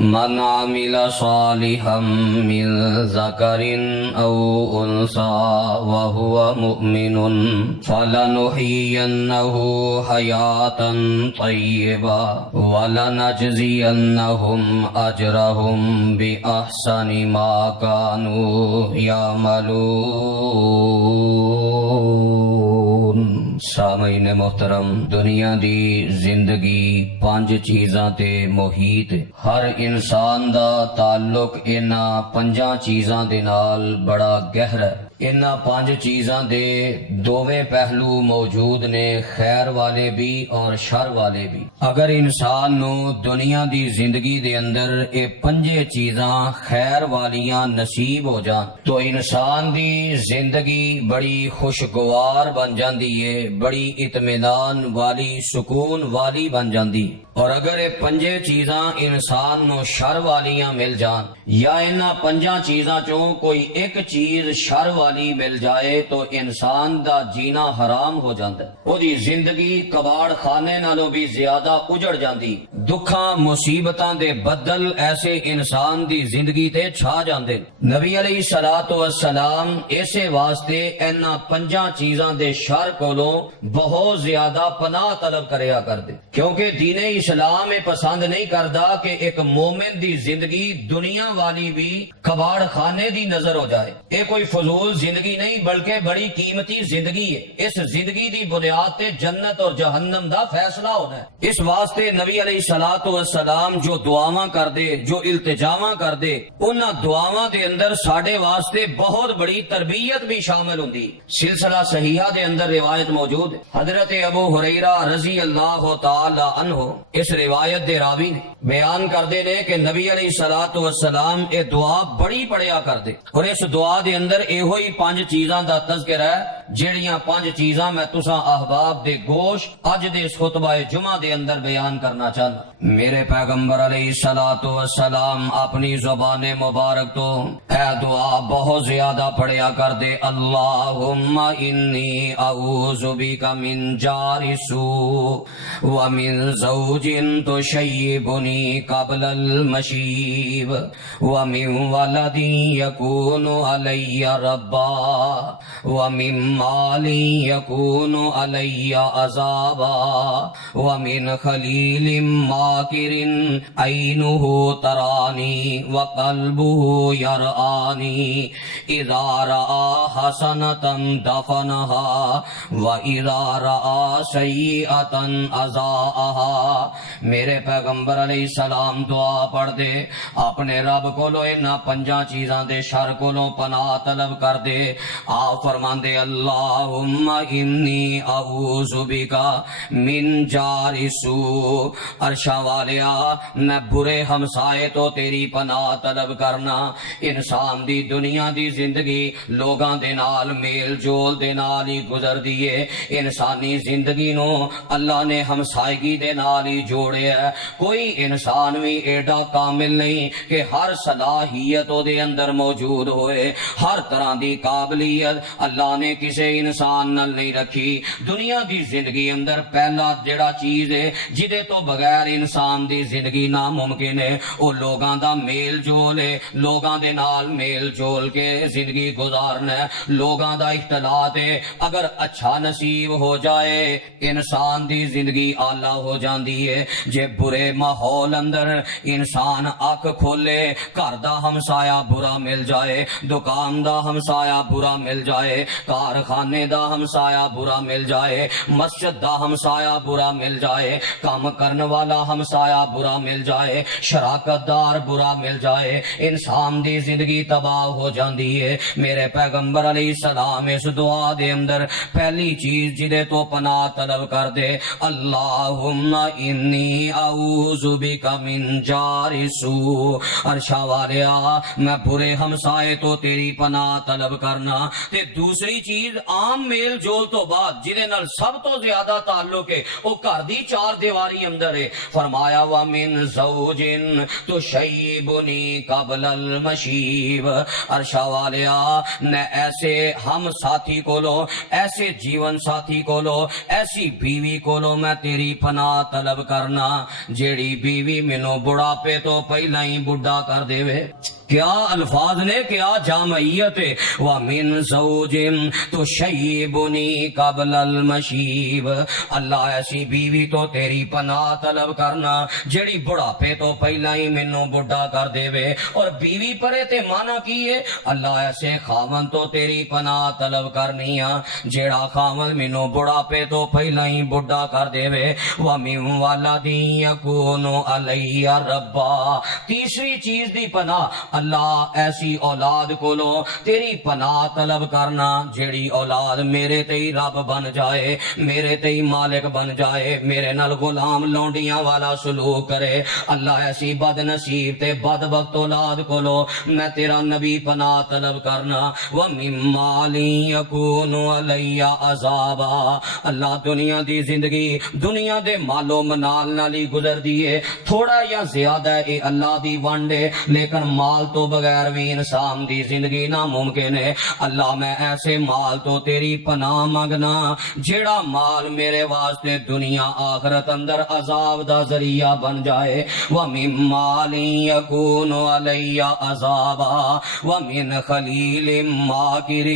من عمل صالحا من ذکر او انثى وهو مؤمن فلنحيينه حياة طيبة ولنجزينهم اجرهم بأحسن ما كانوا يعملون۔ سامعین محترم، دنیا دی زندگی پانچ چیزاں تے محیط، ہر انسان دا تعلق انہاں پنجاں چیزاں دے نال بڑا گہرا ہے۔ انہاں پانچ چیزاں دے دوویں پہلو موجود نے، خیر والے بھی اور شر والے بھی۔ اگر انسان نو دنیا دی زندگی دے اندر اے پنجے چیزاں خیر والیاں نصیب ہو جان تو انسان دی زندگی بڑی خوشگوار بن جاندی ہے، بڑی اطمینان والی، سکون والی بن جاندی۔ اور اگر یہ پنجے چیزاں انسان نو شر والیاں مل جان یا انہاں پنجاں چیزاں چوں کوئی ایک چیز شر والی مل جائے تو انسان دا جینا حرام ہو جاندا ہے، او دی زندگی کباڑ خانے نالوں بھی زیادہ اجڑ جاندی۔ دکھاں مصیبتاں دے بدل ایسے انسان دی زندگی تے چھا جاندے۔ نبی علیہ الصلوۃ والسلام اسے واسطے انہاں پنجاں چیزاں دے شر کولوں بہت زیادہ پناہ طلب کریا کردے، کیونکہ دین اسلام پسند نہیں کردا کہ ایک مومن دی زندگی دنیا والی بھی کباڑ خانے دی نظر ہو جائے۔ یہ کوئی فضول زندگی نہیں بلکہ بڑی قیمتی زندگی ہے۔ اس زندگی دی بنیاد تے جنت اور جہنم دا فیصلہ ہونا ہے۔ اس واسطے نبی علیہ الصلوۃ والسلام جو دعاواں کر دے، جو التجاواں کر دے، انہاں دعاواں دے اندر ساڈے واسطے بہت بڑی تربیت بھی شامل ہوندی۔ سلسلہ صحیحہ دے اندر روایت موجود ہے، حضرت ابو ہریرہ رضی اللہ تعالی عنہ اس روایت دے راوی نے بیان کردے نے کہ نبی علیہ الصلوۃ والسلام اے دعا بڑی پڑھیا کردے، اور اس دعا دے اندر ایہو ہی پانچ چیزاں دا تذکرہ ہے جڑیاں پانچ چیزاں میں تساں احباب دے گوش اج دے اس خطبہ جمعہ دے اندر بیان کرنا چاہنا۔ میرے پیغمبر علیہ الصلوۃ والسلام اپنی زبان مبارک تو اے دعا بہت زیادہ پڑھیا کردے، اللہم انی اعوذ بک من جار سوء ومن زوج تشیبنی قبل المشیب ومن ولد یکون علی ربا ومن مال یکون علی عذابا ومن خلیل ماکر عینہ ترانی وقلبہ یرآنی اذا رآ حسنتا دفنہا واذا رآ سیئتا اضاءہا۔ میرے پیغمبر علیہ السلام دعا پڑھ دے، اپنے رب کولو انہاں پنجاں چیزاں دے شر کولو پناہ طلب کر دے۔ آپ فرماندے اللہم انی اعوذ بکا من جار سوء، عرشاں والیا میں برے ہمسائے تو تیری پناہ طلب کرنا۔ انسان دی دنیا دی زندگی لوگاں دے نال میل جول دے نال ہی گزر دیے۔ انسانی زندگی نو اللہ نے ہمسائیگی دے نال ہی جوڑے ہے۔ کوئی انسان بھی ایڈا کامل نہیں کہ ہر صلاحیت دے اندر موجود ہوئے، ہر طرح دی قابلیت اللہ نے کسے انسان نال نہیں رکھی۔ دنیا دی زندگی اندر پہلا جڑا چیز ہے جدے تو بغیر انسان دی زندگی ناممکن ہے، وہ لوگاں دا میل جول ہے۔ لوگاں دے نال میل جول کے زندگی گزارنا ہے، لوگاں دا اختلاط ہے۔ اگر اچھا نصیب ہو جائے انسان دی زندگی اعلیٰ ہو جاندی ہے۔ جے برے ماحول اندر انسان اکھ کھولے، گھر دا ہمسایا برا مل جائے، دکان دا ہمسایا برا مل جائے، کارخانے دا ہمسایا برا مل جائے، مسجد دا ہمسایا برا مل جائے، کام کرنے والا ہمسایا برا مل جائے، شراکت دار برا مل جائے، انسان دی زندگی تباہ ہو جاندی ہے۔ میرے پیغمبر علیہ السلام اس دعا دے اندر پہلی چیز جدے تو پناہ طلب کر دے، اللہم انی اعوذ بک من جار سوء، عرشاں والیا میں برے ہمسائے تو تیری پناہ طلب کرنا۔ تے دوسری چیز عام میل جول تو بعد جدے نال سب تو زیادہ تعلق ہے وہ گھر دی چار دیواری اندر ہے۔ فرمایا وَمِن زَوْجٍ تُشَيِّبُنِي قَبْلَ الْمَشِيبِ، عرشا والیا نے ایسے ہم ساتھی کو لو، ایسے جیون ساتھی کو لو، ایسی بیوی کو لو میں تیری پناہ طلب کرنا جیڑی بیوی مینوں بڑھاپے تو پہلا ہی بڑھا کر دے وے۔ کیا الفاظ نے، کیا جامعیت ہے۔ وَمِن زَوْجٍ تُشَيِّبُنِي قَبْلَ الْمَشِيبِ، اللہ ایسی بیوی تو تیری پناہ طلب کرنا جیڑی بڑھاپے تو پہلا ہی مینوں بڑھا کر دے وے۔ اور بیوی پرے تے مانا کیے، اللہ ایسے خاون تو تیری پناہ طلب کرنی آ جیڑا خاون مینوں بڑھاپے تو پہلا ہی بڑھا کر دے وے۔ وَمِن وَلَدٍ يَكُونُ عَلَيَّ رَبًّا، تیسری چیز دی پناہ، اللہ ایسی اولاد کو لو تیری پناہ طلب کرنا جیڑی اولاد میرے تے ہی رب بن جائے، میرے تے ہی مالک بن جائے، میرے نال غلام لونڈیاں والا سلوک کرے۔ اللہ ایسی بد نصیب تے بد بخت اولاد کو لو میں تیرا نبی پناہ طلب کرنا۔ وَمِن مَالٍ يَكُونُ عَلَيَّ عَذَابًا، اللہ دنیا دی زندگی دنیا دے مالو منال نالی گزر دیے، تھوڑا یا زیادہ اے اللہ دی ونڈے، لیکن مال تو بغیر بھی انسان دی زندگی ناممکن ہے۔ اللہ میں ایسے مال تو تیری پناہ منگنا جیڑا مال میرے واسطے دنیا آخرت اندر عذاب دا ذریعہ بن جائے۔ وَمِن مَالٍ يَكُونُ عَلَيَّ عَذَابًا وَمِن خَلِيلٍ مَاكِرٍ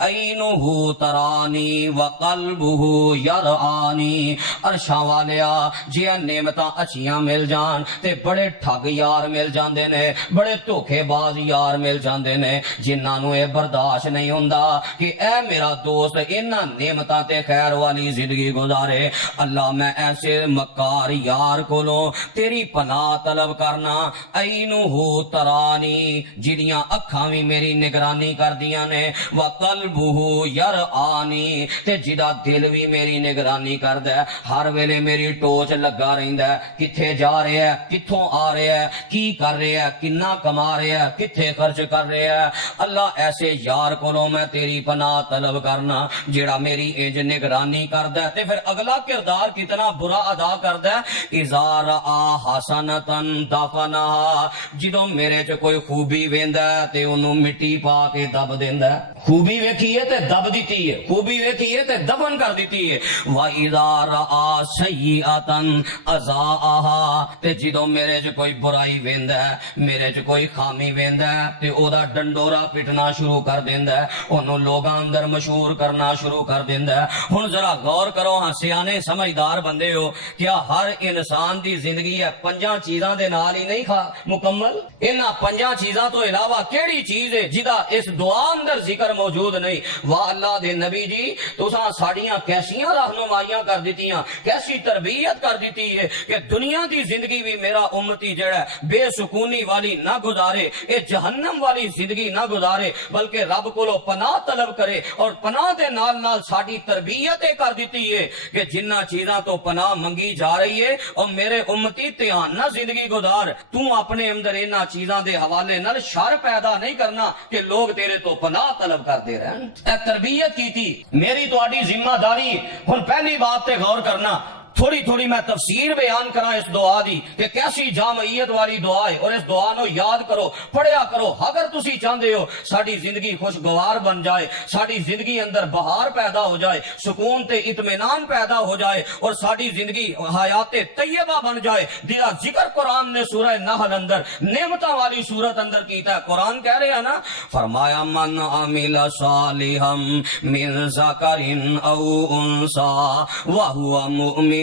عَيْنُهُ تَرَانِي وَقَلْبُهُ يَرْعَانِي، عرشاں والیا جیاں نعمتاں اچھیاں مل جان تے بڑے ٹھگ یار مل جاندے نے، بڑے دھوکے باز یار مل جاندے نے جنہاں نو اے برداشت نہیں ہوندا کہ اے میرا دوست انہاں نعمتاں تے خیر والی زندگی گزارے۔ اللہ میں ایسے مکار یار کولوں تیری پناہ طلب کرنا، عینُہُ ترانی جنیاں اکھاں بھی میری نگرانی کردیاں نے، وقلبُہُ یرعانی تے جدا دل بھی میری نگرانی کردہ ہے، ہر ویلے میری ٹوچ لگا رہندا ہے کتھے جا رہے ہے، کتھوں آ رہے ہے، کی کر رہے ہے، کنا کما رہے ہے، کتھے خرچ کر رہے ہے۔ اللہ ایسے یار کولوں میں تیری پناہ طلب کرنا جیڑا میری انج نگرانی کردا ہے تے پھر اگلا کردار کتنا برا ادا کردا ہے۔ اذا رآ حسنتن دفنہا، جدوں میرے چ کوئی خوبی ویندا ہے تے اونوں مٹی پا کے دب دیندا ہے، خوبی ویکھی ہے تے دب دیتی ہے، خوبی ویکھی ہے تے دفن کر دیتی ہے۔ وَإِذَا رَآ سَيِّئَةً أَضَاءَهَا، تے جدوں میرے چ کوئی برائی ویندا ہے، میرے چ کوئی خامی ویندا ہے تے او دا ڈنڈورا پٹنا شروع کر دیندا ہے، اونوں لوگاں اندر مشہور کرنا شروع کر دیندا ہے۔ ہن ذرا غور کرو، ہاں سیانے سمجھدار بندے ہو، کیا ہر انسان دی زندگی ہے پنجاں چیزاں دے نال ہی نہیں مکمل؟ انہاں پنجاں چیزاں تو علاوہ کیڑی چیز ہے جدا اس دعا اندر ذکر موجود نہیں؟ واہ اللہ دے نبی جی، تساں ساڈیاں کیسیاں رہنمائیاں کر دتیاں، کیسی تربیت کر دیتی ہے کہ دنیا دی زندگی بھی میرا امتی جڑا ہے بے سکونی والی نہ گزارے، اے جہنم والی زندگی نہ گزارے، بلکہ رب کولو پناہ طلب کرے، اور پناہ دے نال نال ساڈی تربیت کر دیتی ہے کہ جنہ چیزاں تو پناہ منگی جا رہی ہے اور میرے امتی دھیان نہ زندگی گزار، تو اپنے اندر انہاں چیزاں دے حوالے نال شر پیدا نہیں کرنا کہ لوگ تیرے تو پناہ طلب کرتے رہن۔ اے تربیت کی تھی میری تہاڈی ذمہ داری۔ ہن پہلی بات تے غور کرنا، تھوڑی تھوڑی میں تفسیر بیان کرا اس دعا دی کہ کیسی جامعیت والی دعا ہے، اور اس دعا نو یاد کرو، پڑھیا کرو۔ اگر تسی چاہندے ہو ساڈی زندگی خوشگوار بن جائے، ساڈی زندگی اندر بہار پیدا ہو جائے، سکون تے اطمینان پیدا ہو جائے، اور ساڈی زندگی حیات طیبہ بن جائے، جدا ذکر قرآن نے سورہ نحل اندر نعمتاں والی سورت اندر کیتا ہے۔ قرآن کہہ رہے ہیں نا، فرمایا من عمل صالحا من ذکر او انثى وهو مؤمن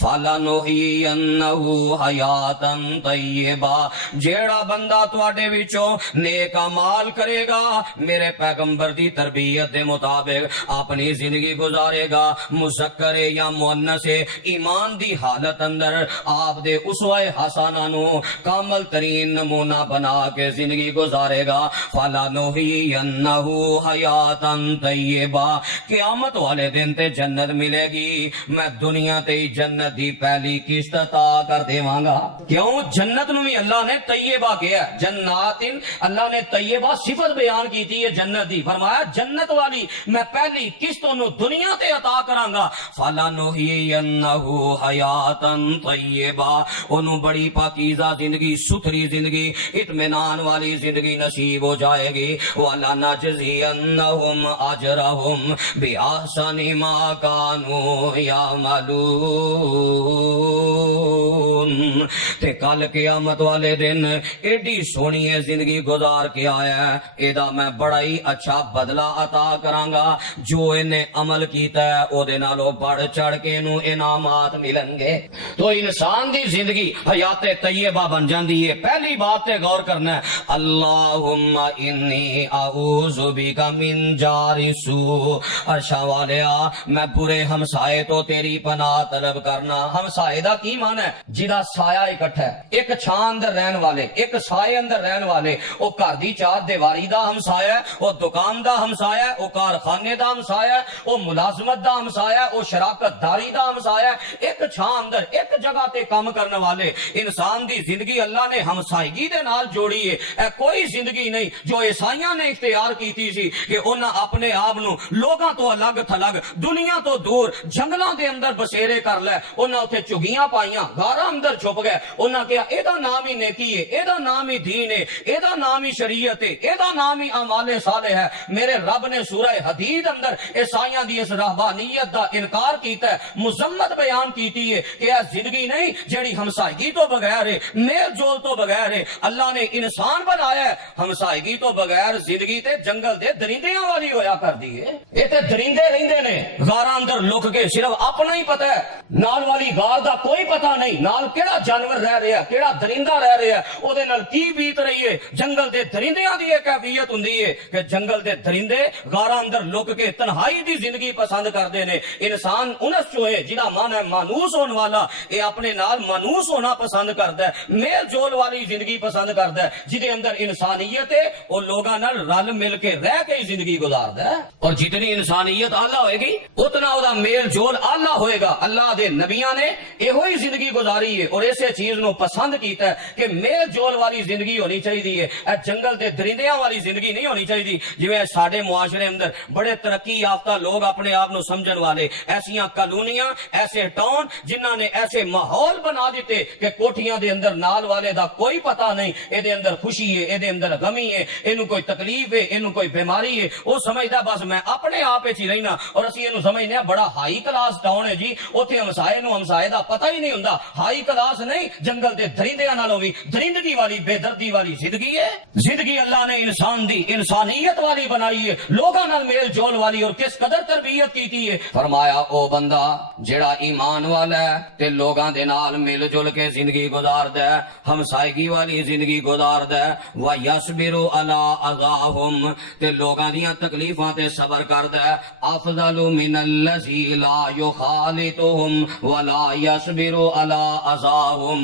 فَلَنُحْيِيَنَّهُ حَيَاتًا طَيِّبَةً، جیڑا بندہ تواڈے وچوں نیک اعمال کرے گا، میرے پیغمبر دی تربیت دے مطابق اپنی زندگی گزارے گا، مذکر یا مؤنث ایمان دی حالت اندر آپ دے اسوہ حسنہ نو کامل ترین نمونہ بنا کے زندگی گزارے گا۔ فَلَنُحْيِيَنَّهُ حَيَاتًا طَيِّبَةً، قیامت والے دن تے جنت ملے گی، میں دنیا دنیا تے جنت دی پہلی قسط عطا کر دیواں گا. کیوں؟ جنت نو بھی اللہ نے طیبہ کیا. جنات اللہ نے طیبہ صفت بیان کی تھی جنت دی. فرمایا جنت والی میں پہلی قسط انہوں دنیا تے عطا کراں گا. فَلَنُحْيِيَنَّهُ حَيَاتًا طَيِّبَةً انہوں بڑی پاکیزہ زندگی، ستھری زندگی، اطمینان والی زندگی نصیب ہو جائے گی. وَلَنَجْزِيَنَّهُمْ أَجْرَهُمْ بِأَحْسَنِ مَا كَانُوا يَعْمَلُونَ. تے کل قیامت والے دن ایڈی سونی زندگی گزار کے آیا ہے، ایدا میں بڑا ہی اچھا بدلہ عطا کراں گا. جو انہیں عمل کیتا ہے او دے نالوں بڑھ چڑھ کے انہوں انعامات ملن گے. تو انسان دی زندگی حیات طیبہ بن جاندی ہے. پہلی بات تے غور کرنا ہے، اللہم انی اعوذ بک من جار سوء. عرشاں والیا میں برے ہمسائے تو تیری پناہ طلب کرنا. ہمسائے دا کی معنی ہے؟ جدا سایہ اکٹھا ہے. ایک چھاں اندر رہن والے، ایک سائے اندر رہن والے. او گھر دی چار دیواری دا ہمسایا ہے، او دکان دا ہمسایا ہے، او کارخانے دا ہمسایا ہے، او ملازمت دا ہمسایا ہے، او شراکت داری دا ہمسایا ہے. ایک چھاں اندر ایک جگہ تے کام کرنے والے. انسان دی زندگی اللہ نے ہمسائیگی دے نال جوڑی ہے. اے کوئی زندگی نہیں جو عیسائیاں نے اختیار کیتی سی کہ انہاں اپنے آپ نو لوگاں تو الگ تھلگ، دنیا تو دور جنگلاں دے اندر بسیرے کر لے. انہاں اوتھے چگیاں پائیاں، غاراں اندر چھپ گئے. انہاں کہا اے دا نام ہی نیکی ہے، اے دا نام ہی دین ہے، اے دا نام ہی شریعت ہے، اے دا نام ہی اعمال صالح ہے. میرے رب نے سورہ حدید اندر عیسائیاں دی اس رہبانیت دا انکار کیتا ہے، مذمت بیان کیتی ہے کہ اے زندگی نہیں جیڑی ہمسائیگی تو بغیر ہے، میل جول تو بغیر ہے. اللہ نے انسان بنایا ہے، ہمسائیگی تو بغیر زندگی تے جنگل دے درندیاں والی ہویا کر دی ہے. اے تے درندے رہندے نے غاراں اندر لک کے، صرف اپنا ہی پتہ ہے، نال والی غار دا کوئی پتہ نہیں. نال کیڑا جانور رہ رہا ہے، کیڑا درندہ رہ رہا ہے، او دے نال کی بیت رہی ہے. جنگل دے درندیاں دی ایک کیفیت ہوندی ہے کہ جنگل دے درندے غاراں اندر لک کے تنہائی دی زندگی پسند کردے نے. انسان انس جو ہے جدا معنی ہے مانوس ہون والا، اے اپنے نال مانوس ہونا پسند کردا ہے، میل جول والی زندگی پسند کردا ہے. جدے اندر انسانیت ہے او لوگاں نال رل مل کے رہ کے زندگی گزاردا ہے. اور جتنی انسانیت اعلی ہوئے گی اتنا او دا میل جول اعلی ہوئے گا. اللہ دے نبیاں نے ایہو ہی زندگی گزاری ہے اور اسے چیز نو پسند کیتا ہے کہ میل جول والی زندگی ہونی چاہیے. اے جنگل دے درندیاں والی زندگی نہیں ہونی چاہیے. جویں ساڈے معاشرے اندر بڑے ترقی یافتہ لوگ اپنے آپ نو سمجھن والے، ایسیاں کالونیاں، ایسے ٹاؤن جنہاں نے ایسے ماحول بنا دیتے کہ کوٹھیاں دے اندر نال والے دا کوئی پتہ نہیں، اے دے اندر خوشی ہے، اے دے اندر غمی ہے، اینو کوئی تکلیف ہے، اینو کوئی بیماری ہے. وہ سمجھدا بس میں اپنے آپ وچ ہی رہنا. اور اسی اینو سمجھنے ہیں بڑا ہائی کلاس ٹاؤن ہے جی، اوتھے ہمسائے نو ہمسائے دا پتہ ہی نہیں ہوندا. ہائی کلاس نہیں، جنگل دے درندیاں نالوں بھی درندگی والی بے دردی والی زندگی ہے. زندگی اللہ نے انسان دی انسانیت والی بنائی ہے، لوگاں نال میل جول والی. اور کس قدر تربیت کیتی ہے. فرمایا او بندہ جڑا ایمان والا ہے تے لوگاں دے نال مل جل کے زندگی گزاردا ہے، ہمسائیگی والی زندگی گزاردا ہے. وَيَصْبِرُ عَلَىٰ أَذَاهُمْ تے لوگاں دیاں تکلیفاں تے صبر کردا ہے. أَفْضَلُ مِنَ الَّذِي لَا يُخَالِطُهُمْ وَلَا يَصْبِرُ عَلَىٰ أَذَاهُمْ.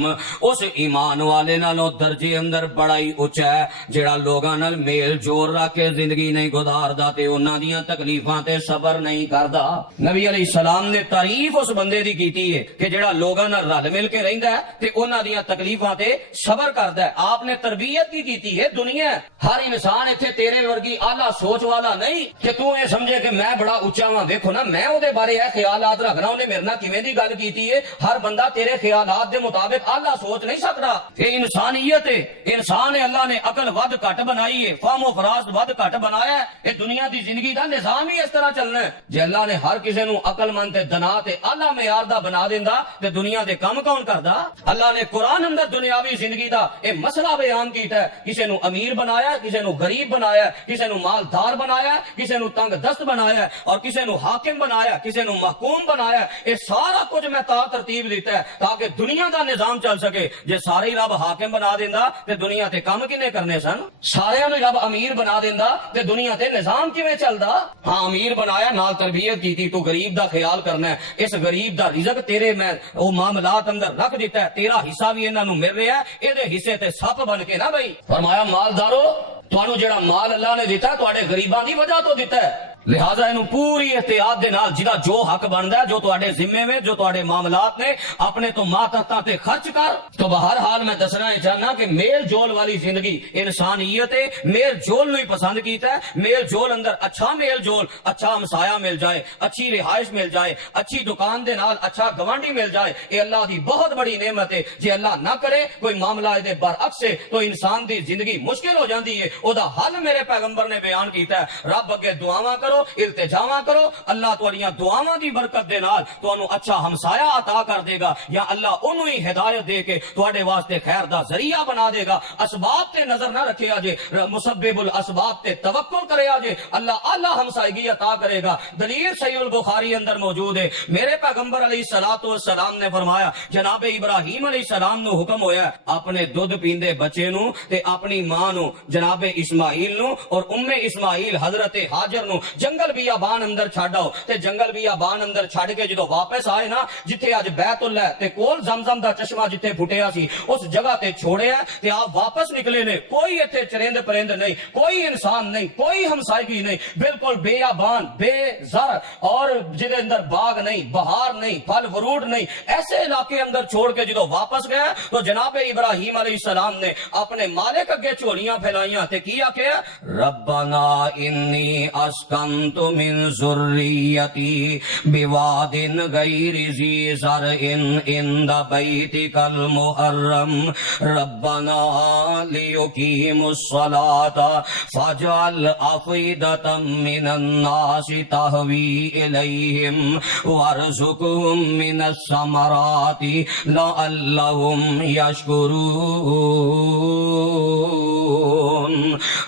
اس ایمان والے نالوں درجے اندر بڑا ہی اونچا ہے جڑا لوگاں نال میل جول رکھ کے زندگی نہیں گزاردا تے انہاں دیاں تکلیفاں تے صبر نہیں کردا. نبی علیہ السلام نے تعریف اس بندے دی کیتی ہے کہ جڑا لوگاں نال رل مل کے رہندا ہے تے انہاں دیاں تکلیفاں تے صبر کردا ہے. آپ نے تربیت کی کیتی ہے. دنیا ہر انسان ایتھے تیرے ورگی اعلی سوچ والا نہیں کہ تو یہ سمجھے کہ میں بڑا اونچا ہاں. دیکھو نا میں او دے بارے اے خیالات رکھنا، انہیں میرے نال کیویں دی گل کیتی ہے. ہر بندہ تیرے خیالات دے مطابق اعلی سوچ نہیں سکدا. یہ انسانیت ہے. انسان ہے اللہ نے عقل ود گھٹ بنائی ہے، فہم و فراست ود گھٹ بنایا ہے. یہ دنیا دی زندگی دا نظام ہی اس طرح چلنا ہے. جے اللہ نے ہر کسی نو عقل مند تے دنا تے اعلی معیار دا بنا دیندا تے دنیا دے کم کون کردا. اللہ نے قرآن اندر دنیاوی زندگی دا اے مسئلہ بیان کیتا ہے. کسی نو امیر بنایا، کسی نو غریب بنایا، کسی نو مالدار بنایا، کسی نو تنگ دست بنایا اور کسی نو حاکم بنایا، کسی نو محکوم بنایا. یہ سارا کچھ میں ترتیب دیتا ہے تاکہ دنیا دا نظام چل سکے. جے سارے رب حاکم بنا دیندا تے دنیا تے کم کنے کرنے سن. سارے نو رب امیر بنا دیندا تے دنیا تے نظام کیویں چلدا. ہاں امیر بنایا، نال تربیت کیتی، تو غریب دا خیال کرنا ہے. اس غریب دا رزق تیرے میں او معاملات اندر رکھ دیتا ہے. تیرا حصہ بھی انہاں نو مل رہا ہے، اے دے حصے تے سپ بن کے نہ بھئی. فرمایا مالدارو تانوں جڑا مال اللہ نے دیتا ہے تواڈے غریباں دی وجہ تو دیتا ہے، لہذا انہوں پوری احتیاط دے نال جدا جو حق بندا ہے جو تواڈے ذمے میں جو تواڈے معاملات نے اپنے تو ماتحتاں تے خرچ کر. تو بہرحال میں دسنا چاہنا کہ میل جول والی زندگی انسانیت ہے. میل جول نو ہی پسند کیتا ہے. میل جول اندر اچھا میل جول, اچھا ہمسایہ مل جائے, اچھی رہائش مل جائے, اچھی دکان دے نال اچھا گوانڈی مل جائے, یہ اللہ دی بہت بڑی نعمت ہے. جے اللہ نہ کرے کوئی معاملہ دے برعکس ہے تو انسان دی زندگی مشکل ہو جاندی ہے. او دا حل میرے پیغمبر نے بیان کیتا ہے, رب اگے دعاواں کرو, التجاواں کرو, اللہ تواڈیاں دعاواں دی برکت دے نال تانوں اچھا ہمسایہ عطا کر دے گا, یا اللہ انہوں ہی ہدایت دے کے تواڈے واسطے خیر دا ذریعہ بنا دے گا. اسباب تے نظر نہ رکھے جے, مسبب الاسباب تے توکل کرے جے, اللہ اعلی ہمسائیگی عطا کرے گا. دلیل صحیح البخاری اندر موجود ہے. میرے پیغمبر علیہ الصلوۃ والسلام نے فرمایا, جناب ابراہیم علیہ السلام نو حکم ہویا اپنے دودھ پیندے بچے نو تے اپنی ماں نو جناب اسماعیل نو اور اسماعیل حضرت ہاجر نو جنگل بیابان اندر چھڈاؤ. تے جنگل بیابان اندر چھڈ کے جدو واپس آئے نا, جتھے اج بیت اللہ تے کول زمزم دا چشمہ جتھے پھٹیا سی اس جگہ تے چھوڑیا تے آپ واپس نکلے نے. کوئی ایتھے چرند پرند نہیں, کوئی انسان نہیں, کوئی ہمسائیگی نہیں, بالکل بیابان بے زر اور جدے اندر باغ نہیں, بہار نہیں, پھل فروٹ نہیں, ایسے علاقے اندر چھوڑ کے جدو واپس گیا تو جناب ابراہیم علیہ السلام نے اپنے مالک اگے جھولیاں پھیلائیاں تے کیا کہ ربنا انی اسکنت من ذریتی بواد غیر ذی زرع عند بیتک المحرم ربنا لیقیموا الصلاة فاجعل افئدة من الناس تهوی الیہم وارزقهم من الثمرات لعلهم یشکرون.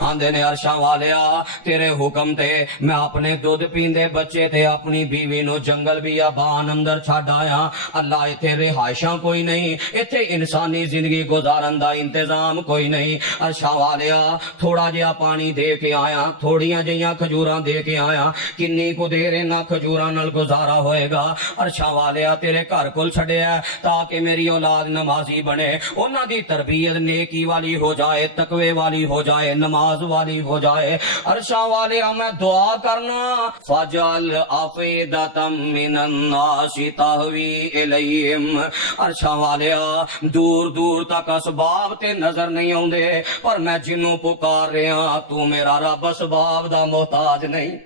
آندے نے عرشاں والیا تیرے حکم تے میں اپنے دودھ پیندے بچے تے اپنی بیوی نو جنگل بیابان اندر چھڈ آیا. اللہ ایتھے رہائشاں کوئی نہیں, ایتھے انسانی زندگی گزارن دا انتظام کوئی نہیں. عرشاں والیا تھوڑا جہا پانی دے کے آیا, تھوڑیاں جہیاں کھجوراں دے کے آیا, کنی کو دیر انہاں کھجوراں نال گزارا ہوئے گا. عرشاں والیا تیرے گھر کول چھڈیا تاکہ میری اولاد نمازی بنے, انہاں دی تربیت نیکی والی ہو جائے, تقوی والی ہو جائے, نماز والی ہو جائے. عرشاں والیا میں دعا کرنا فاجعل افئدة من الناس تهوی الیہم. عرشاں والیا دور دور تک اسباب تے نظر نہیں آوندے, پر میں جنوں پکار رہا تو میرا رب اسباب دا محتاج نہیں.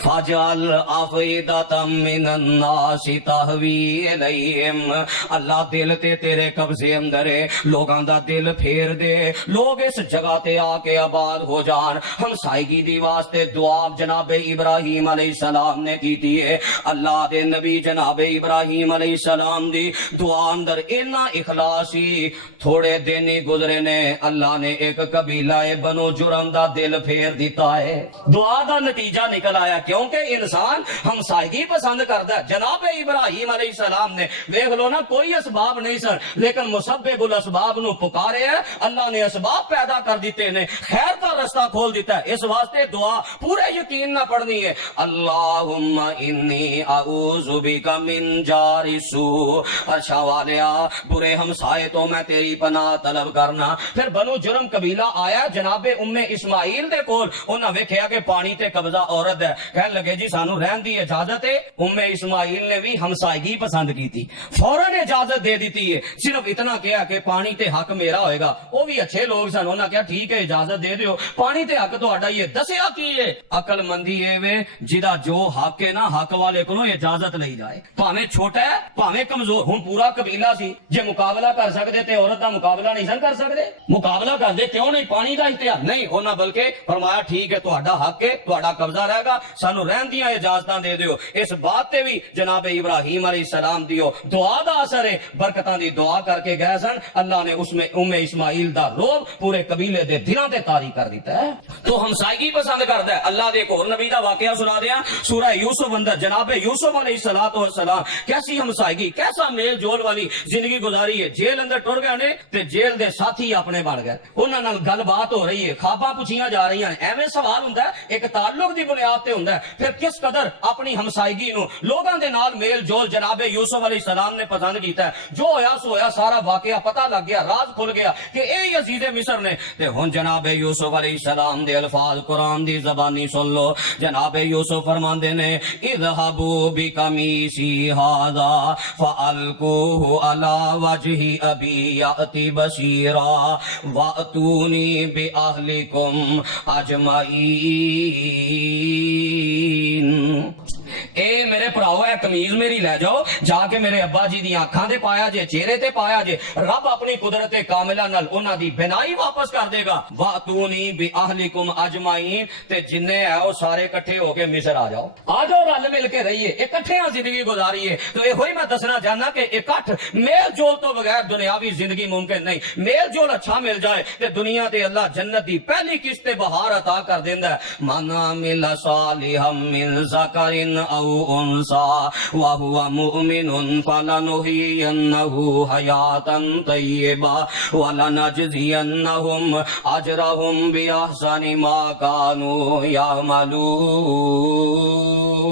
فاجعل افئدة من الناس تهوی الیہم. اللہ دل تے تیرے قبضے اندر ہے, لوگاں دا دل پھیر دے, لوگ اس جگہ تے آ کے آباد ہو جان. ہمسائیگی دی واسطے دعا جناب ابراہیم علیہ السلام نے کیتی ہے. اللہ دے نبی جناب ابراہیم علیہ السلام دی دعا اندر اتنا اخلاص ہی, تھوڑے دن ہی گزرے نے اللہ نے ایک قبیلہ بنو جرم دا دل پھیر دیتا ہے. دعا دا نتیجہ نکل آیا کیونکہ انسان ہمسائیگی پسند کرتا ہے. جناب ابراہیم علیہ السلام نے دیکھ لو نا کوئی اسباب نہیں سن, لیکن مسبب الاسباب نو پکارے ہے, اللہ نے اسباب پیدا کر دیتے نے, خیر کا رستہ کھول دیتا ہے. اس واسطے دعا پورے یقین نہ پڑھنی ہے, اللہم انی اعوذ بک من جار السوء. عرشاں والیا برے ہمسائے تو میں تیری پناہ طلب کرنا. پھر بنو جرم قبیلہ آیا جناب اسماعیل دے کول, انہاں ویکھیا کہ پانی تے قبضہ عورت ہے, کہنے لگے جی سانو رہن دی اجازت ہے. اسماعیل نے بھی ہمسائیگی پسند کی تھی, فوراً اجازت دے دیتی ہے, صرف اتنا کیا کہ پانی تے حق میرا ہوئے گا. وہ بھی اچھے لوگ سن, انہاں کہا ٹھیک ہے اجازت دے دیو, پانی تے حق تہاڈا ہی ہے. دسیا کی ہے عقل مندی ہے وے جدا جو حق ہے نا حق والے کو اجازت لئی جائے, بھاویں چھوٹا ہے بھاویں کمزور. ہن پورا قبیلہ سی, جے مقابلہ کر سکدے تے عورت دا مقابلہ نہیں سن کر سکدے, مقابلہ کر دے کیوں نہیں, پانی دا اختیار نہیں ہونا, بلکہ فرمایا ٹھیک ہے تہاڈا حق ہے, تہاڈا قبضہ رہے گا, سانو رہن دیاں اجازتاں دے دیو. اس بات تے بھی جناب ابراہیم علیہ السلام دیو دعا دا اثر ہے, برکتاں دی دعا کر کے گئے سن, اللہ نے اس میں اسماعیل دا روب پورے قبیلے دے دلاں تے طاری کر دیتا ہے. تو ہمسائیگی پسند کرتا ہے. اللہ دے ایک اور نبی دا واقعہ سنا دیا, سورہ یوسف اندر جناب یوسف علیہ السلام کیسی ہمسائیگی کیسا میل جول والی زندگی گزاری ہے. جیل اندر ٹر گئے نے تے جیل دے ساتھی اپنے بن گئے, انہاں نال گل بات ہو رہی ہے, خواباں پوچھیاں جا رہی ہیں, ایویں سوال ہوندا ہے ایک تعلق دی بنیاد تے ہوندا ہے پھر کس قدر اپنی ہمسائیگی نو لوگاں دے نال میل جول جناب یوسف علیہ السلام نے پسند کیتا ہے جو ہویا سو ہویا سارا واقعہ پتہ لگ گیا راز کھل گیا کہ اے عزیز مصر نے تے ہن جناب یوسف علیہ السلام دے الفاظ قرآن دی زبانی سن لو جناب یوسف فرماندے نے اذهبوا بقمیصی ھذا فالقوه علی وجه ابی یأتی بصیرا واتونی باہلکم اجمعین۔ اے میرے پراؤ اے قمیض میری لے جاؤ جا کے میرے ابا جی دی آنکھاں تے پایا جے چہرے تے پایا جے رب اپنی قدرت کاملہ نال انہاں دی بنائی واپس کر دے گا واتونی باہلکم اجمعین تے جننے ہے او سارے اکٹھے ہو کے مصر آ جاؤ رل مل کے رہیے اکٹھیاں زندگی گزاریے۔ تو یہ ہوئی میں دسنا چاہنا کہ اکٹھ میل جول تو بغیر دنیاوی زندگی ممکن نہیں، میل جول اچھا مل جائے تے دنیا تے اللہ جنت دی پہلی قسط بہار عطا کر دیندا ہے۔ من عمل صالحا من ذکر او انثى وهو مؤمن فلنحيينه حياة طيبة ولنجزينهم اجرهم باحسن ما كانوا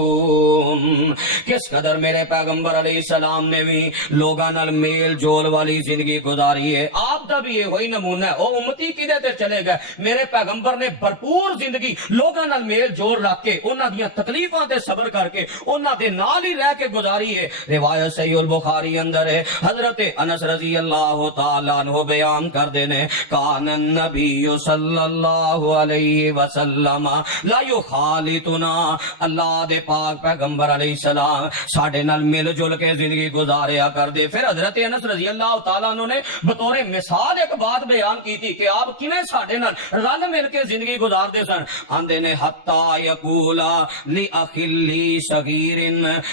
يعملون۔ کس قدر میرے پیغمبر علیہ السلام نے بھی لوگاں نال میل جول والی زندگی گزاری ہے، آپ دا بھی یہ وہی نمونہ ہے۔ او امتی کدے تے چلے گئے، میرے پیغمبر نے بھرپور زندگی لوگاں نال میل جول رکھ کے انہاں دیاں تکلیفاں تے صبر کر کے انہاں دے نال ہی رہ کے گزاری ہے۔ روایت صحیح البخاری اندر ہے، حضرت انس رضی اللہ تعالی عنہ بیان کر دینے کان النبی صلی اللہ علیہ وسلم لا یخالطنا، اللہ دے پاک پیغمبر علیہ السلام ساڈے نال مل جل کے زندگی گزاریا کر دے۔ پھر حضرت انس رضی اللہ تعالیٰ عنہ نے بطور مثال ایک بات بیان کی تھی کہ آپ کیویں ساڈے نال رل مل کے زندگی گزاردے سن۔ آندے نے حتی یقولا لأخلی صغیر،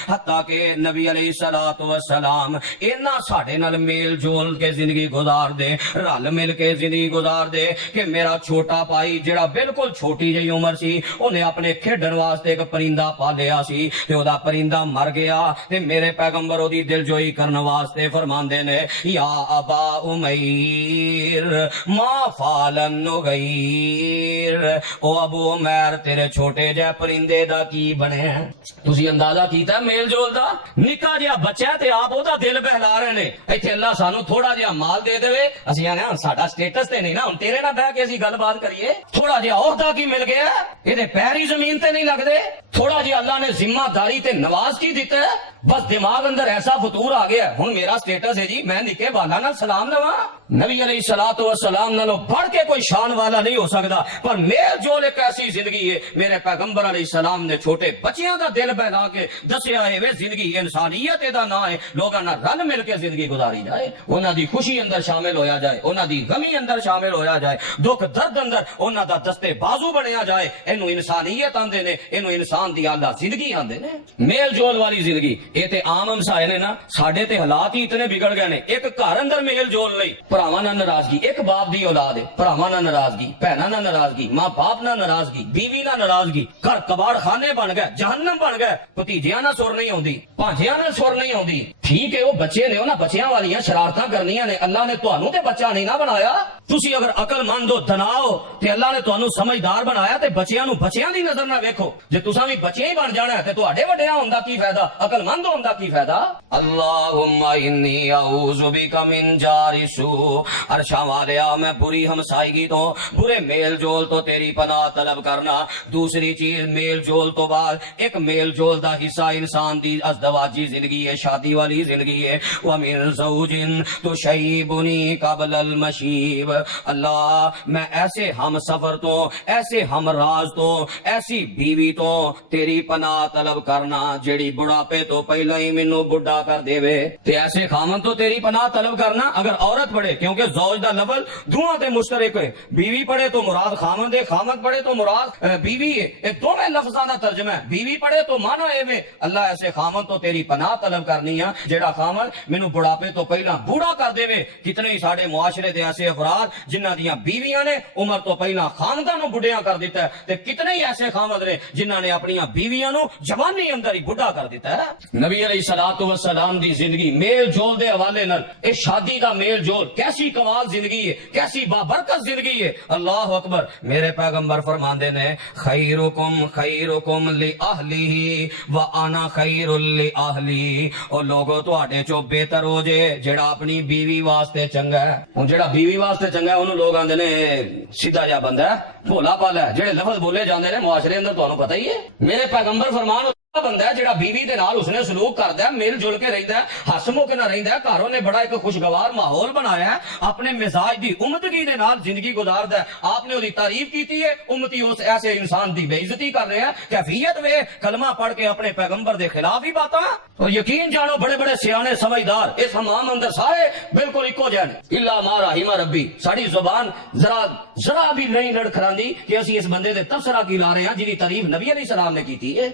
حتیٰ کہ نبی علیہ السلام اینا ساڈے نال میل جول کے زندگی گزار دے، رل مل کے زندگی گزار دے کہ میرا چھوٹا بھائی جڑا بالکل چھوٹی جی عمر سی انہیں اپنے کھیڈن واسطے ایک پرندہ پالیا سی تے او دا پرندہ مر گیا تے میرے پیغمبر او دی دل جوئی کرن واسطے فرماندے نے یا ابا امیر ما فعل النغیر، او ابو عمیر تیرے چھوٹے جے پرندے دا کی بنے ہیں؟ تسی اندازہ کیتا ہے میل جول دا؟ نکا جہا بچہ تے آپ او دا دل بہلا رہے نے۔ ایتھے اللہ سانو تھوڑا جہا مال دے دے اسی آنے ساڈا سٹیٹس تے نہیں نا، ہن تیرے نال بیٹھ کے اسی گل بات کریے، تھوڑا جہا عہدہ کی مل گیا یہ پیر ہی زمین تے نہیں لگدے، تھوڑا جہا اللہ نے ذمہ داری تے نواز کی دیتا ہے، بس دماغ اندر ایسا فطور آ گیا ہن میرا سٹیٹس ہے جی میں نکے بالا نال سلام لواں، نبی علیہ الصلوۃ والسلام نالوں بڑھ کے کوئی شان والا نہیں ہو سکتا، پر میل جول ایک ایسی زندگی ہے میرے پیغمبر علیہ السلام نے چھوٹے بچیاں دا دل بہلا کے دسیا ہے وہ زندگی انسانیت دا نام ہے، لوگاں نال رل مل کے زندگی گزاری جائے، انہاں دی خوشی اندر شامل ہویا جائے، انہاں دی غمی اندر شامل ہویا جائے، دکھ درد اندر انہاں دا دستے بازو بنیا جائے، اینو انسانیت آندے نے، اینو انسان دی اعلیٰ زندگی آندے نے۔ میل جول والی زندگی یہ تے عام ہمسائے نے نا، ساڈے تے حالات ہی اتنے بگڑ گئے نے، ایک گھر اندر میل جول نہیں، بھراواں نال ناراضگی، ایک باپ دی اولاد ہے بھراواں نال ناراضگی، بہناں نال ناراضگی، ماں باپ نال ناراضگی، بیوی نال ناراضگی، گھر کباڑ خانے بن گئے، جہنم بن گئے، بھتیجیاں نال سر نہیں ہوندی، بھانجیاں نال سر نہیں ہوندی۔ ٹھیک ہے وہ بچے نے انہاں بچیاں والیاں شرارتاں کرنیاں نے، اللہ نے تانوں تے بچہ نہیں نہ بنایا، تسی اگر عقل مند ہو دناؤ تے اللہ نے تانوں سمجھدار بنایا تے بچیاں نو بچیاں دی نظر نہ ویکھو، جے تساں وی بچے ہی بن جانا ہے تے تہاڈے وڈیاں ہوندا کی فائدہ، عقل مند ہوندا کی فائدہ۔ اللہم انی اعوذ بک من جار سوء، عرشاں والیا میں بری ہمسائیگی تو برے میل جول تو تیری پناہ طلب کرنا۔ دوسری چیز میل جول تو بعد ایک میل جول دا حصہ انسان دی ازدواجی زندگی ہے، شادی والی زندگی ہے۔ وَمِن زَوْجٍ تُشَيِّبُنِي قَبْلَ الْمَشِيبِ، اللہ میں ایسے ہم سفر تو، ایسے ہم راز تو، ایسی بیوی تو تیری پناہ طلب کرنا جیڑی بڑھاپے تو پہلے ہی مینوں بڈھا کر دے وے، تے ایسے خامن تو تیری پناہ طلب کرنا اگر عورت پڑھے، کیونکہ زوج دا لفظ دونوں تے مشترک ہے، بیوی پڑھے تو مراد خامن دے، خامن پڑھے تو مراد بیوی ہے، یہ دونوں لفظاں دا ترجمہ ہے، بیوی پڑھے تو مانا اے وے اللہ ایسے خامن تو تیری پناہ طلب کرنی ہے جیڑا خامن مینوں بڑھاپے تو پہلا بوڑھا کر دے وے۔ کتنے ہی ساڈے معاشرے دے ایسے افراد جنہاں دیاں بیویاں نے عمر تو پہلا خامداں نوں بڈھیاں کر دیتا ہے، تے کتنے ہی ایسے خامد نے جنہاں نے اپنی بیویاں نوں جوانی اندر ہی بڈھا کر دیتا ہے۔ نبی علیہ الصلوۃ والسلام دی زندگی میل جول دے حوالے نال اے شادی دا میل جول کیسی کمال زندگی ہے، کیسی بابرکت زندگی ہے، اللہ اکبر۔ میرے پیغمبر فرماندے نے خیرکم خیرکم لأہلہ وانا خیر لأہلی، او لوگو تواڈے چوں بہتر ہو جے جڑا اپنی بیوی واسطے چنگا ہے۔ ہن جڑا بیوی واسطے چنگا ہے اونوں لوگ آندے نے سیدھا جا بندہ ہے، بھولا پالا ہے، جڑے لفظ بولے جاندے نے معاشرے اندر تانوں پتہ ہی ہے۔ میرے پیغمبر فرمان بندہ ہے جڑا بیوی دے نال اس نے سلوک کردا ہے، مل جل کے رہندا ہے، ہس مک نہ رہندا ہے، گھروں نے بڑا ایک خوشگوار ماحول بنایا ہے، اپنے مزاج دی امتگی دے نال زندگی گزاردا ہے۔ آپ نے اودی تعریف کیتی ہے، امتی اس ایسے انسان دی بے عزتی کر رہے ہیں، کیفیت وے کلمہ پڑھ کے اپنے پیغمبر دے خلاف ہی باتاں۔ اور یقین جانو بڑے بڑے سیانے سمجھدار اس حمام اندر سارے بالکل اکو جہے نے، الا ما رحم ربی۔ ساری زبان ذرا بھی نہیں لڑکھراندی کہ اسی اس بندے دے تبصرہ کی لا رہے ہیں جی تعریف نبی علیہ السلام نے کیتی ہے،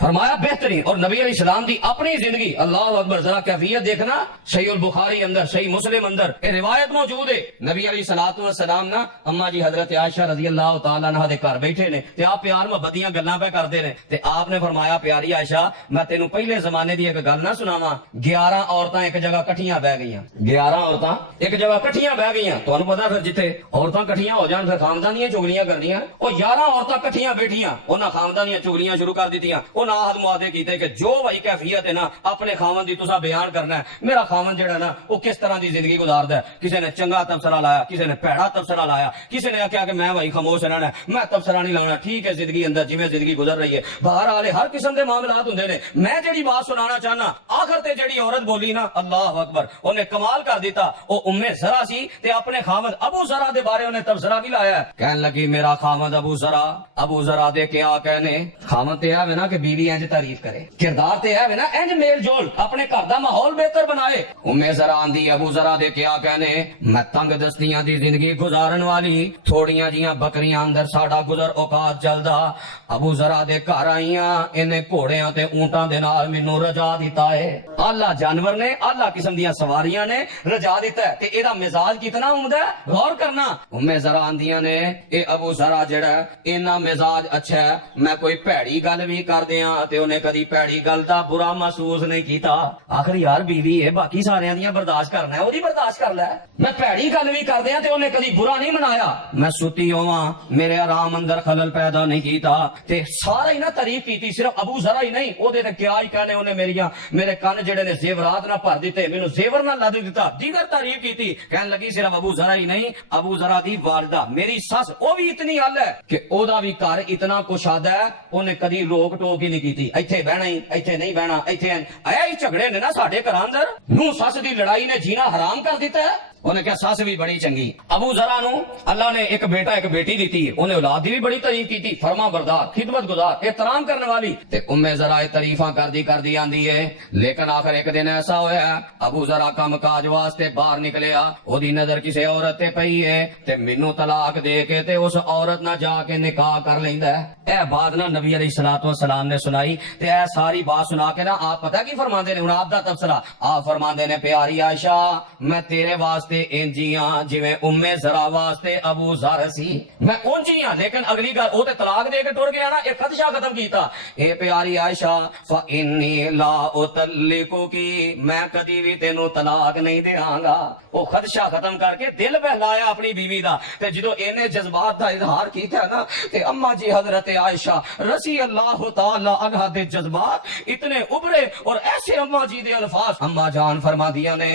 فرمایا بہترین۔ اور نبی علیہ السلام دی اپنی زندگی، اللہ اکبر، ذرا کیفیت دیکھنا، صحیح البخاری اندر، صحیح مسلم اندر یہ روایت موجود ہے۔ نبی علیہ الصلوۃ والسلام نا اما جی حضرت عائشہ رضی اللہ تعالی عنہا دے گھر بیٹھے نے تے آپ پیار محبت دیاں گلاں پہ کردے نے تے آپ نے فرمایا پیاری عائشہ میں تینوں پہلے زمانے دی ایک گل نہ سناواں، 11 عورتاں ایک جگہ کٹھیاں بیٹھ گئیاں، 11 عورتاں ایک جگہ کٹھیاں بیٹھ گئیاں۔ تانوں پتہ پھر جتھے عورتاں کٹھیاں ہو جان پھر خاندانیاں چگلیاں کردیاں، او 11 عورتاں کٹھیاں بیٹھیاں، انہاں خاندانیاں چگلیاں شروع کر دتیاں، انہاں عہد معاہدے کیتے کہ جو بھائی کیفیت ہے نا اپنے خاوند دی تسا بیان کرنا ہے، میرا خاوند جڑا نا وہ کس طرح دی زندگی گزاردا ہے۔ کسی نے چنگا تبصرہ لایا، کسی نے پیڑا تبصرہ لایا، کسی نے کہا کہ میں بھائی خاموش رہنا ہے، میں تبصرہ نہیں لانا، ٹھیک ہے زندگی اندر جویں زندگی گزر رہی ہے، بہرحال ہر قسم دے معاملات ہوندے نے۔ میں جڑی بات سنانا چاہنا آخر تے جڑی عورت بولی نا، اللہ اکبر، انہیں کمال کر دیتا۔ او ام زرع سی تے اپنے خاوند ابو زرع دے بارے انہیں تبصرہ بھی لایا ہے، کہن لگی میرا خاوند ابو زرع دے کیا کہنے۔ خاوند تے ہے نا کہ بیوی انج تعریف کرے، کردار تے ہے نا انج میل جول اپنے گھر دا ماحول بہتر بنائے۔ ام زرع آندی ابو زرع دے کیا کہنے، میں تنگ دستیاں دی زندگی گزارن والی، تھوڑیاں جیاں بکریاں اندر ساڈا گزر اوقات چلدا، ابو زرع دے گھر آئیاں انہیں گھوڑیاں تے اونٹاں دے نال مینوں رجا دیتا ہے۔ اللہ جانور نے، اللہ قسم دیاں سواریاں نے رجا دیتا ہے تے اے دا مزاج کتنا عمدہ ہے، غور کرنا۔ ام زرع آندیاں نے اے ابو زرع جڑا اینا مزاج اچھا ہے، میں کوئی پیڑی گل بھی کر دیاں تے انہیں کدی پیڑی گل دا برا محسوس نہیں کیتا۔ آخر یار بیوی ہے، باقی سارے دیاں برداشت کرنا ہے، وہی برداشت کر لے۔ میں پیڑی گل بھی کر دیاں تے انہیں کدی برا نہیں منایا، میں ستی ہوواں میرے آرام اندر خلل پیدا نہیں کیتا تے سارا ہی نہ تعریف کیتی۔ صرف ابو زرع ہی نہیں، او دے تے کیا ہی کہنے، انہیں میرے کان جڑے نے زیورات نہ بھر دیتے، مینوں زیور نہ لد دیتا، دیگر تعریف کیتی۔ کہن لگی صرف ابو زرع ہی نہیں، ابو زرع دی والدہ میری سس او بھی اتنی حل ہے کہ او دا بھی گھر اتنا کشادہ ہے، انہیں کدی روک ٹوک ہی نہیں کیتی، ایتھے بہنا ہی ایتھے نہیں بہنا، ایتھے آیا ہی جھگڑے نے نا ساڈے گھر اندر، نو سس دی لڑائی نے جینا حرام کر دیتا ہے۔ انہیں کہا سس بھی بڑی چنگی۔ ابو زرع نو اللہ نے ایک بیٹا ایک بیٹی دیتی ہے، انہیں اولاد دی بھی بڑی تعریف کی، فرما بردار، خدمت گزار، احترام کرنے والی تے ام زرع تعریفاں کر دی آندی ہے۔ لیکن آخر ایک دن ایسا ہویا ابو زرع کام کاج واسطے باہر نکلیا، او دی نظر کسی عورت تے پئی ہے تے مینوں طلاق دے کے تے اس عورت نہ جا کے نکاح کر لیندا ہے۔ اے بات نہ نبی علیہ الصلوۃ والسلام نے سنائی تے اے ساری بات سنا کے نا آپ پتہ کی فرماندے نے، ہن آپ دا تبصرہ آپ فرماندے نے پیاری عائشہ میں تیرے واسطے انجیاں جویں ام زرع واسطے ابو زرع سی، میں انجیاں، لیکن اگلی گل او تے طلاق دے کے ٹر گیا نا، ایک خدشہ ختم کیتا۔ اے پیاری عائشہ فإنی لا اطلقک، میں کدی بھی تینوں طلاق نہیں دیاں گا۔ او خدشہ ختم کر کے دل بہلایا اپنی بیوی دا تے جدوں اینے جذبات دا اظہار کیتا نا تے اما جی حضرت عائشہ رضی اللہ تعالی عنہا دے جذبات اتنے ابھرے اور ایسے اما جی دے الفاظ اما جان فرما دیا نے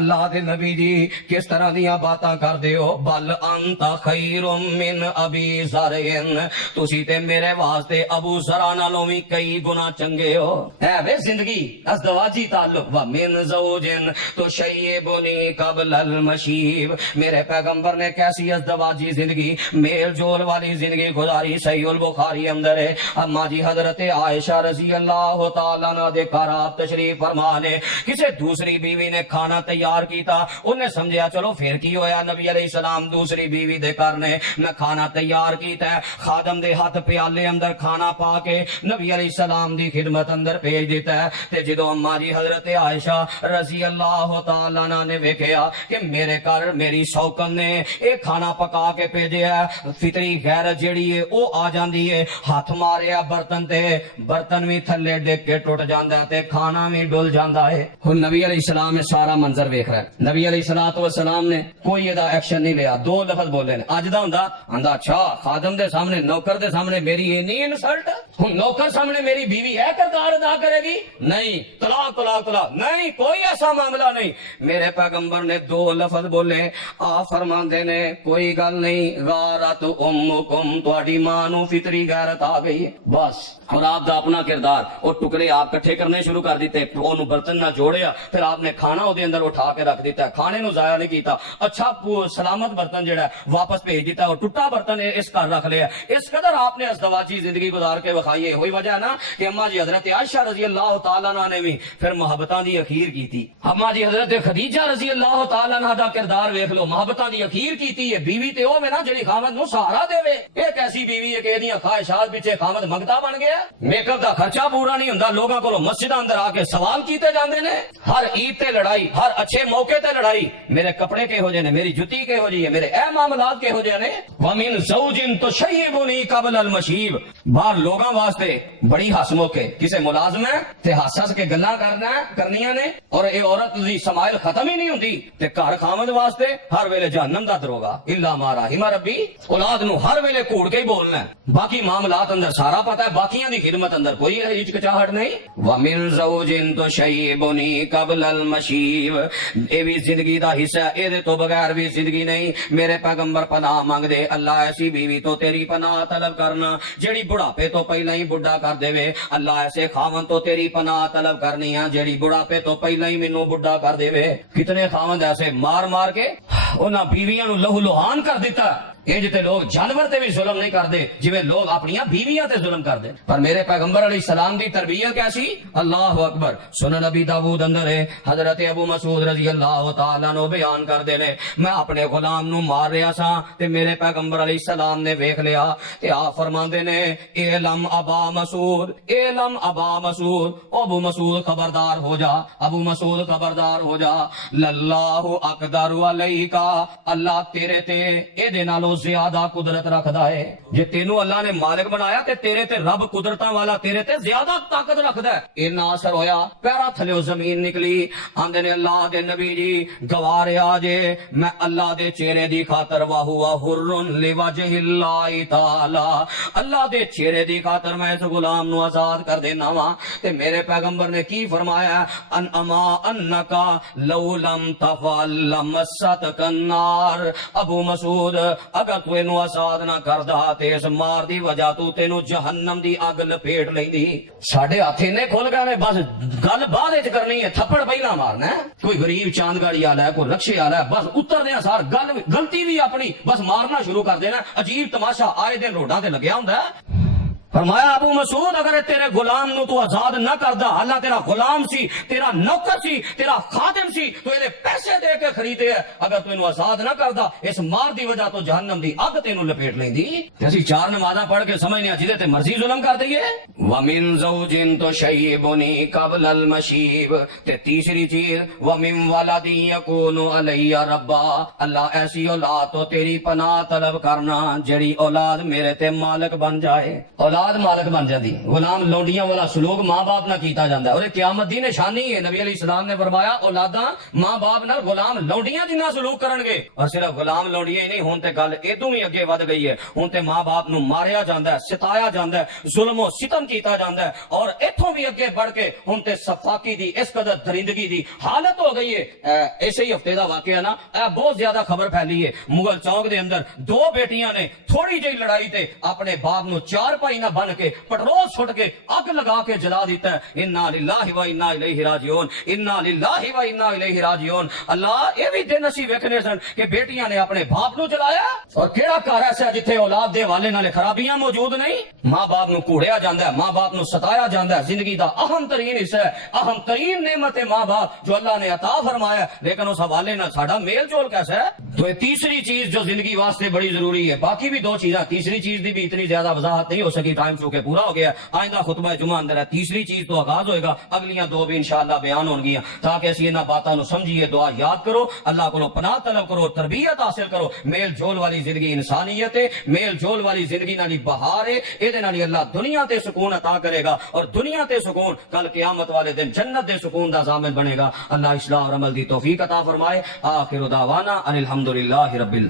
اللہ دے نبی جی کس طرح دیاں باتاں کر دیو، بل انت خیر من ابی زرع، تسی تے میرے واسطے ابو زرع نالوں بھی کئی گنا چنگے ہو۔ اے وے زندگی ازدواجی تعلق و من زوج تشیبنی قبل المشیب، میرے پیغمبر نے کیسی ازدواجی زندگی، میل جول والی زندگی گزاری، صحیح البخاری اندر ہے۔ اما جی حضرت عائشہ رضی اللہ تعالی عنہ دے گھر آپ تشریف فرما نے، کسی دوسری بیوی نے کھانا تیار کیتا، انہیں سمجھ سمجھیا چلو پھر کی ہویا، نبی علیہ السلام دوسری بیوی دے کرنے میں کھانا تیار کیتا ہے، خادم دے ہاتھ پیالے اندر کھانا پا کے نبی علیہ السلام دی خدمت اندر بھیج دیتا ہے۔ تے جدو اما جی حضرت عائشہ رضی اللہ تعالیٰ عنہ نے ویکھیا کہ میرے گھر میری سوکن نے اے کھانا پکا کے بھیجیا ہے، فطری غیرت جیڑی ہے او آ جاندی ہے، ہاتھ ماریا برتن تے برتن بھی تھلے ڈگ کے ٹوٹ جاندا ہے تے کھانا بھی ڈل جاندا ہے۔ ہن نبی علیہ السلام نے سارا منظر ویکھ رہا ہے، نبی علیہ السلام نے کوئی ایدا ایکشن نہیں لیا، دو لفظ بولے نے، اج دا ہوندا اچھا خادم دے سامنے نوکر دے سامنے میری اینی انسلٹ، ہن نوکر سامنے میری بیوی ہے کردار ادا کرے گی؟ نہیں، طلاق طلاق طلاق، نہیں، کوئی ایسا معاملہ نہیں۔ میرے پیغمبر نے دو لفظ بولے، آ فرماندے نے کوئی گل نہیں، غارت امکم، تہاڈی ماں نو فطری غیرت آ گئی ہے، بس۔ اور آپ دا اپنا کردار، وہ ٹکڑے آپ کٹھے کرنے شروع کر دیتے، اونوں برتن نہ جوڑیا، پھر آپ نے کھانا او دے اندر اٹھا کے رکھ دیتا ہے، کھانے نو ضائع نہیں کیتا، اچھا سلامت برتن جڑا ہے واپس بھیج دیتا ہے، اور ٹوٹا برتن اس گھر رکھ لیا۔ اس قدر آپ نے ازدواجی زندگی گزار کے وکھائی ہے، وہی وجہ ہے نا کہ اما جی حضرت عائشہ رضی اللہ تعالیٰ عنہ نے بھی پھر محبتاں دی اخیر کی تھی۔ اما جی حضرت خدیجہ رضی اللہ تعالیٰ عنہ دا کردار ویکھ لو، محبتاں دی اخیر کیتی ہے۔ بیوی تے او میں نا جڑی خاوند نو سہارا دے، ایک ایسی بیوی ہے کہ ایدیاں خواہشات پیچھے خاوند منگتا بن گیا، میک اپ دا خرچہ پورا نہیں ہوندا، لوگاں کولوں مسجد اندر آ کے سوال کیتے جاندے نے، ہر عید تے لڑائی، ہر اچھے موقع تے لڑائی، میرے کپڑے کہو جے نے، میری جُتی کہو جی ہے، میرے اے معاملات کہو جے نے۔ وَمِن زَوْجٍ تُشَيِّبُنِي قَبْلَ الْمَشِيبِ، باہر لوگاں واسطے بڑی ہس موقع، کسے ملازم ہے تے ہس ہس کے گلاں کرنیاں نے، اور اے عورت دی سمائل ختم ہی نہیں ہوندی، تے گھر خامد واسطے ہر ویلے جہنم دا دروگا، الا ما رحم ربی، اولاد نو ہر ویلے کوڑ کے ہی بولنا ہے، باقی معاملات اندر سارا پتہ ہے، باقیاں دی خدمت اندر کوئی ہچکچاہٹ نہیں۔ وَمِن زَوْجٍ تُشَيِّبُنِي قَبْلَ الْمَشِيبِ، اے بھی زندگی دا حصہ ہے، اے دے تو بغیر بھی زندگی نہیں۔ میرے پیغمبر پناہ مانگ دے، اللہ ایسی بیوی تو تیری پناہ طلب کرنا جیڑی بڑھاپے تو پہلا ہی بڑھا کر دے، اللہ ایسے خاوند تو تیری پناہ طلب کرنی ہے جیڑی بڑھاپے تو پہلا ہی مینوں بڑھا کر دے۔ کتنے خاوند ایسے مار مار کے انہاں بیویاں نو لہو لہان کر دیتا، یہ جتے لوگ جانور تے بھی ظلم نہیں کردے جویں لوگ اپنیاں بیویاں تے ظلم کردے، پر میرے پیغمبر علیہ السلام دی تربیت کیسی؟ اللہ اکبر۔ سنن نبی داؤد اندر ہے، حضرت ابو مسعود رضی اللہ تعالیٰ عنہ بیان کردے نے، میں اپنے غلام نو مار رہا سا تے میرے پیغمبر علیہ السلام نے ویکھ لیا تے آپ فرماندے نے، اعلم ابا مسعود، اعلم ابا مسعود، ابو مسعود خبردار ہو جا، ابو مسعود خبردار ہو جا، للہ اقدر علیکا، اللہ تیرے تے اے دے نالو زیادہ قدرت رکھدا ہے، جے تینوں اللہ نے مالک بنایا تے تیرے تے رب قدرتاں والا تیرے تے زیادہ طاقت رکھدا ہے۔ اینا اثر ہویا، پیرا تھلیو زمین نکلی، آندے نے اللہ دے نبی جی گواریا جے میں اللہ دے چہرے دی خاطر وَهُوَ حُرٌّ لِوَجْهِ اللَّهِ تَعَالَى، اللہ دے چہرے دی خاطر میں اس غلام نو آزاد کر دینا وا۔ تے میرے پیغمبر نے کی فرمایا، ان اما انکا لو لم تفعل لمستک النار، ابو مسعود اگر تو اینو آزاد نہ کردا تے اس مار دی وجہ تو تینو جہنم دی اگ لپیٹ لیندی۔ ساڈے ہاتھ نے کھل گئے نے، بس گل بعد وچ کرنی ہے، تھپڑ پہلا مارنا ہے۔ کوئی غریب چاند گاڑی والا ہے، کوئی رکشے والا ہے، بس اتر دیا سار غلطی بھی اپنی بس مارنا شروع کر دینا۔ عجیب تماشا آئے دن روڈاں تے لگیا ہوندا ہے۔ فرمایا ابو مسعود اگر تیرے غلام نو تو آزاد نہ کردا، اللہ تیرا غلام سی، تیرا نوکر سی، تیرا خادم سی، تو یہ پیسے دے کے خریدے ہے، اگر تو انو آزاد نہ کردا اس مار دی وجہ تو جہنم دی اگ تینو لپیٹ لیندی۔ اسی چار نمازاں پڑھ کے سمجھنے جدے تے مرضی ظلم کر دئیے۔ وَمِن زَوْجٍ تُشَيِّبُنِي قَبْلَ الْمَشِيبِ، تے تیسری چیز وَمِن وَلَدٍ يَكُونُ عَلَيَّ رَبًّا، اللہ ایسی اولاد تو تیری پناہ طلب کرنا جڑی اولاد میرے تے مالک بن جائے، اولاد مالک بن جاتی۔ غلام لونڈیاں والا سلوک ماں باپ نہ کیتا جاندہ ہے، اور قیامت دی نشانی ہے۔ نبی علیہ السلام نے فرمایا اولاداں ماں باپ نہ غلام لونڈیاں جنہ سلوک کرن گے، اور صرف غلام لونڈیاں ہی نہیں، ہن تے گل ادوں ہی اگے ود گئی ہے، ہن تے ماں باپ نو ماریا جاندا ہے، ستایا جاندا ہے، ظلم و ستم کیتا جاندا ہے، اور ایتھوں بھی اگے بڑھ کے ہن تے صفاقی دی اس قدر درندگی دی حالت ہو گئی ہے۔ ایسے ہی ہفتے دا واقعہ نا، بہت زیادہ خبر پھیلی ہے، مغل چوک دے اندر دو بیٹیاں نے تھوڑی جہی لڑائی تے اپنے باپ نو چار پائی نہ نہ بن کے پٹرول چھٹ کے اگ لگا کے جلا دیتا ہے. انا للہ و انا الیہ راجعون، انا للہ و انا الیہ راجعون. اللہ یہ بھی دن اسی ویکھنے سن کہ بیٹیاں نے اپنے باپ نو جلایا. اور کیڑا گھر ایسا جتھے اولاد دے والے نال خرابیاں موجود نہیں؟ ماں باپ نو کوڑیا جاندا ہے، ماں باپ نو ستایا جاندا ہے. زندگی دا اہم ترین حصہ ہے، اہم ترین نعمت ہے ماں باپ جو اللہ نے عطا فرمایا ہے. لیکن اس حوالے نال ساڈا میل جول کیسا ہے؟ تو یہ تیسری چیز جو زندگی واسطے بڑی ضروری ہے. باقی بھی دو چیزاں، تیسری چیز دی بھی اتنی زیادہ وضاحت نہیں ہو سکی، ٹائم چونکہ پورا ہو گیا. آئندہ خطبہ جمعہ اندر ہے تیسری چیز تو آغاز ہوئے گا، اگلیاں دو بھی انشاءاللہ بیان ہون گیاں تاکہ اسی انہاں باتاں نو سمجھیے. دعا یاد کرو، اللہ کو پناہ طلب کرو، تربیت حاصل کرو. میل جول والی زندگی انسانیت ہے، میل جول والی زندگی نالی بہار ہے. یہ نالی اللہ دنیا تے سکون عطا کرے گا اور دنیا تے سکون کل قیامت والے دن جنت دے سکون دا ضامن بنے گا. اللہ اصلاح اور عمل دی توفیق عطا فرمائے. آخر دعوانا ان الحمدللہ رب العالمین.